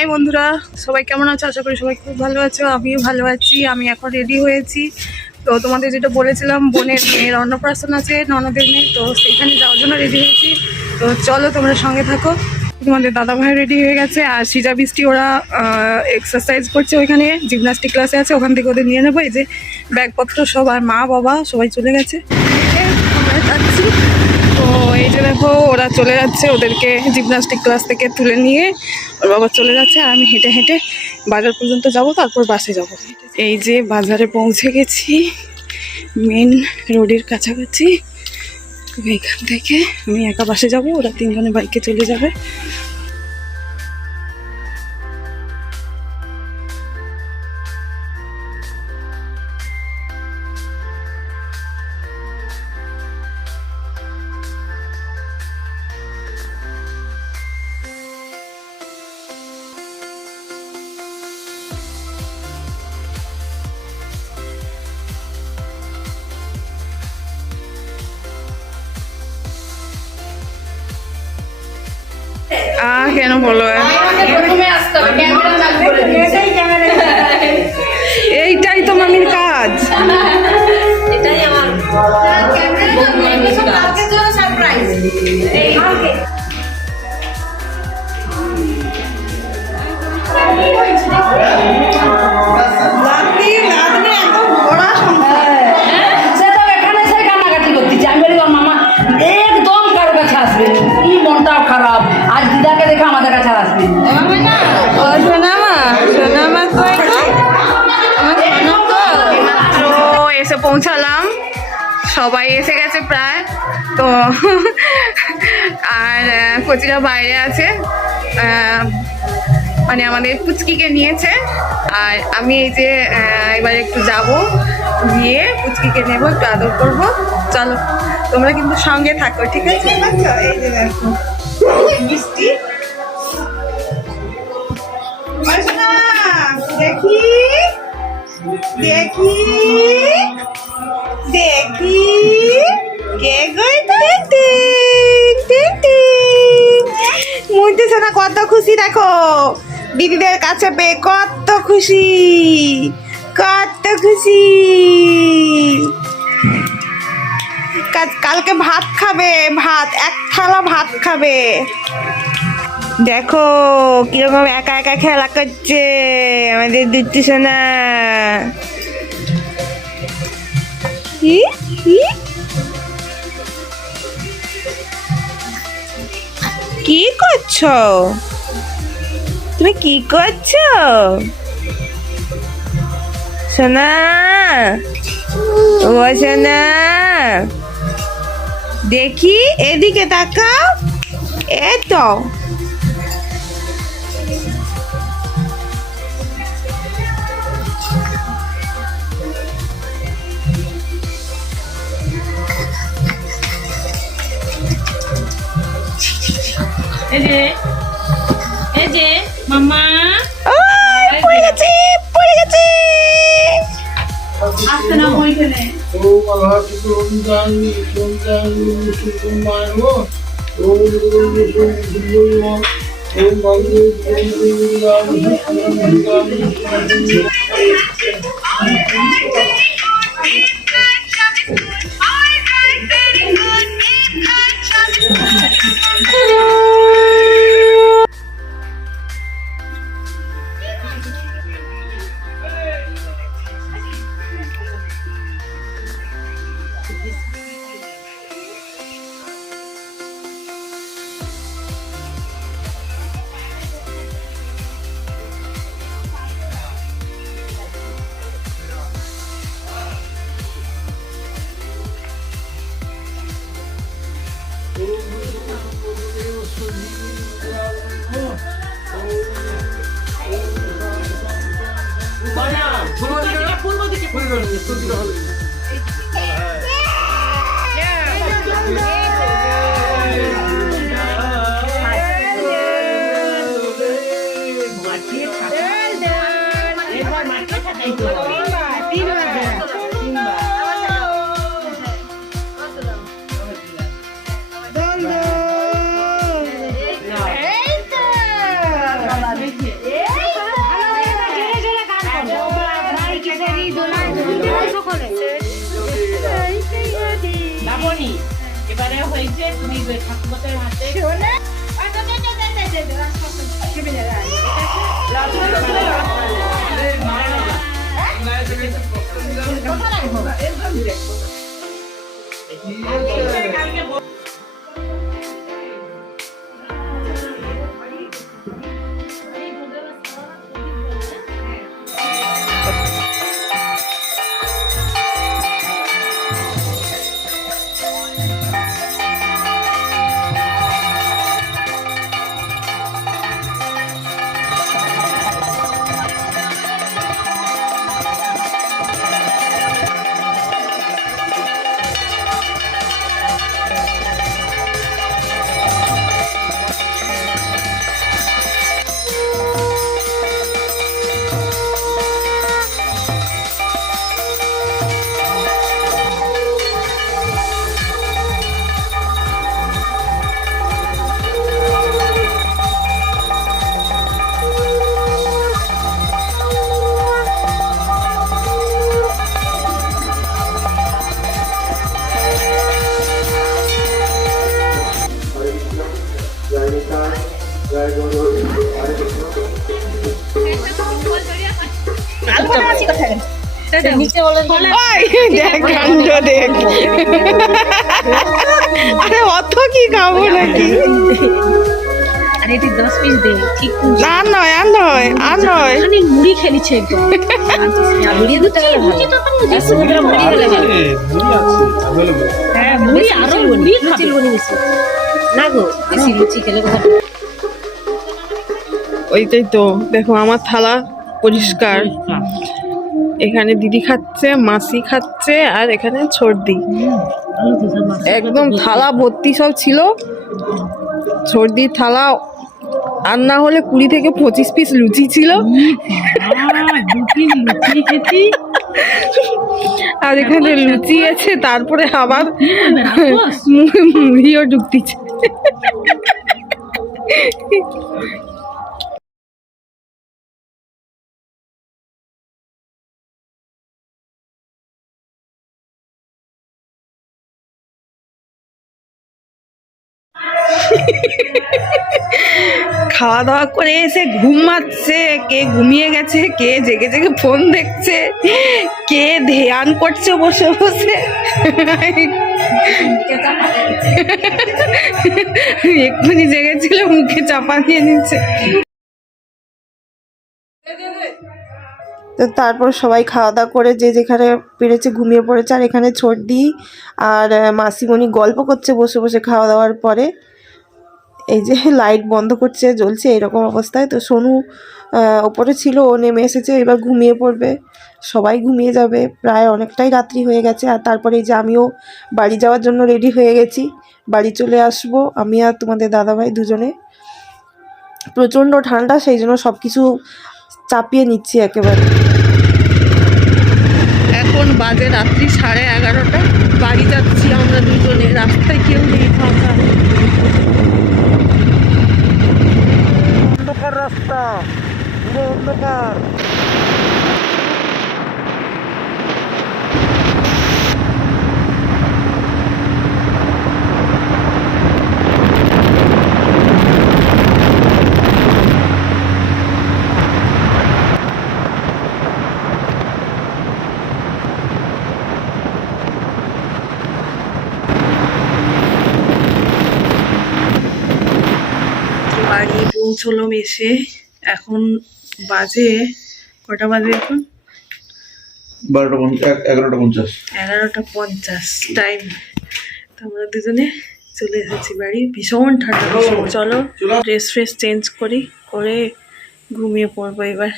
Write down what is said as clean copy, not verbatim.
High বন্ধুরা, সবাই কেমন আছো? আশা করি সবাই খুব ভালো আছো। আমিও ভালো আছি। আমি এখন রেডি হয়েছি। তো তোমাদের যেটা বলেছিলাম, বোনের মেয়ের অন্নপ্রাশন আছে, ননদের মেয়ে, তো সেইখানে যাওয়ার জন্য রেডি হয়েছি। তো চলো তোমরা সঙ্গে থাকো। তোমাদের দাদা ভাই রেডি হয়ে গেছে, আর সিজা বৃষ্টি ওরা এক্সারসাইজ করছে, ওইখানে জিমনাস্টিক ক্লাসে আছে, ওখান থেকে ওদের নিয়ে নেবো। এই যে ব্যাগপত্র সব, আর মা বাবা সবাই চলে গেছে। আমরা যাচ্ছি। তো এই যে দেখো ওরা চলে যাচ্ছে, ওদেরকে জিমনাস্টিক ক্লাস থেকে তুলে নিয়ে ওর বাবা চলে যাচ্ছে, আর আমি হেঁটে হেঁটে বাজার পর্যন্ত যাব, তারপর বাসে যাব। এই যে বাজারে পৌঁছে গেছি, মেন রোডের কাছাকাছি। এইখান থেকে আমি একা বাসে যাব, ওরা তিনজনে বাইকে চলে যাবে। কেন বলো, এইটাই তো মামির কাজ। এটাই আমার সারপ্রাইজ। খারাপ আজ দিদাকে দেখে আমাদের কাছে আসবে এসে পৌঁছালাম, সবাই এসে গেছে প্রায়। তো আর কচিরা বাইরে আছে, মানে আমাদের পুচকিকে নিয়েছে। আর আমি এই যে এবার একটু যাব, গিয়ে পুচকিকে নেবো, একটু আদর করবো। চলো তোমরা কিন্তু সঙ্গে থাকো, ঠিক আছে? এই যে দেখো মিষ্টি, দেখি দেখি দেখি কে মুইতেছে না, কত খুশি দেখো দিদিদের কাছে পেয়ে, কত খুশি কত খুশি। কালকে ভাত খাবে, ভাত এক থালা ভাত খাবে। দেখো কিরকম একা একা খেলা করছে আমাদের দিদি সোনা। কি করছো তুমি? কি করছো সোনা? ও সোনা, দেখি এদিকে তাকাও। এই তো এই যে মামা পড়ে গেছে পড়ে গেছে। আসতে না ওইখানে এবারে হয়েছে তুমি ঠাকুরের হাতে অত কি খাবো নাকি? আরে এটি 10 পিস দে ঠিক আর নয় আর নয় আর নয়, অনেক মুড়ি খেলিছে একদম মুড়ি তো টাকা মুড়ি তো তো মুড়ি সুন্দর মুড়ি হলে হ্যাঁ মুড়ি আরো মুড়ি খাবে না গো বেশি লুচি খেলে কথা। ওইটাই তো দেখো আমার থালা পরিষ্কার, এখানে দিদি খাচ্ছে, মাসি খাচ্ছে, আর এখানে ছর্দি। একদম থালা ভর্তি সব ছিল, ছর্দির থালা আর না হলে 20 থেকে 25 পিস লুচি ছিল, আর এখানে লুচি আছে, তারপরে আবার মুড়িও ঢুকতিছে। খাওয়া দাওয়া করে এসে ঘুমাচ্ছে, কে ঘুমিয়ে গেছে, কে জেগে জেগে ফোন দেখছে, কে ধ্যান করছে বসে বসে, এক্ষুনি জেগেছিল মুখে চাপা দিয়ে নিচ্ছে। তো তারপর সবাই খাওয়া দাওয়া করে যে যেখানে পেরেছে ঘুমিয়ে পড়েছে, আর এখানে ছর্দি আর মাসিমণি গল্প করছে বসে বসে খাওয়া দাওয়ার পরে। এই যে লাইট বন্ধ করছে, জ্বলছে, এরকম অবস্থায়। তো সোনু ওপরে ছিল, ও নেমে এসেছে, এবার ঘুমিয়ে পড়বে, সবাই ঘুমিয়ে যাবে, প্রায় অনেকটাই রাত্রি হয়ে গেছে। আর তারপরে এই যে আমিও বাড়ি যাওয়ার জন্য রেডি হয়ে গেছি, বাড়ি চলে আসব আমি আর তোমাদের দাদাভাই দুজনে। প্রচণ্ড ঠান্ডা, সেই জন্য সব কিছু চাপিয়ে নিচ্ছি একেবারে। এখন বাজে রাত্রি 11:30, বাড়ি যাচ্ছি আমরা দুজনে, রাস্তায় কেউ নেই, ফাঁকা অন্ধকার রাস্তা, পুরো অন্ধকার। বাড়ি পৌঁছলাম এসে, এখন বাজে কটা বাজে এখন? 11:50 টাইম। তো আমরা দুজনে চলে এসেছি বাড়ি, ভীষণ ঠান্ডা। চলো ড্রেস ফ্রেস চেঞ্জ করি, করে ঘুমিয়ে পড়বো এবার।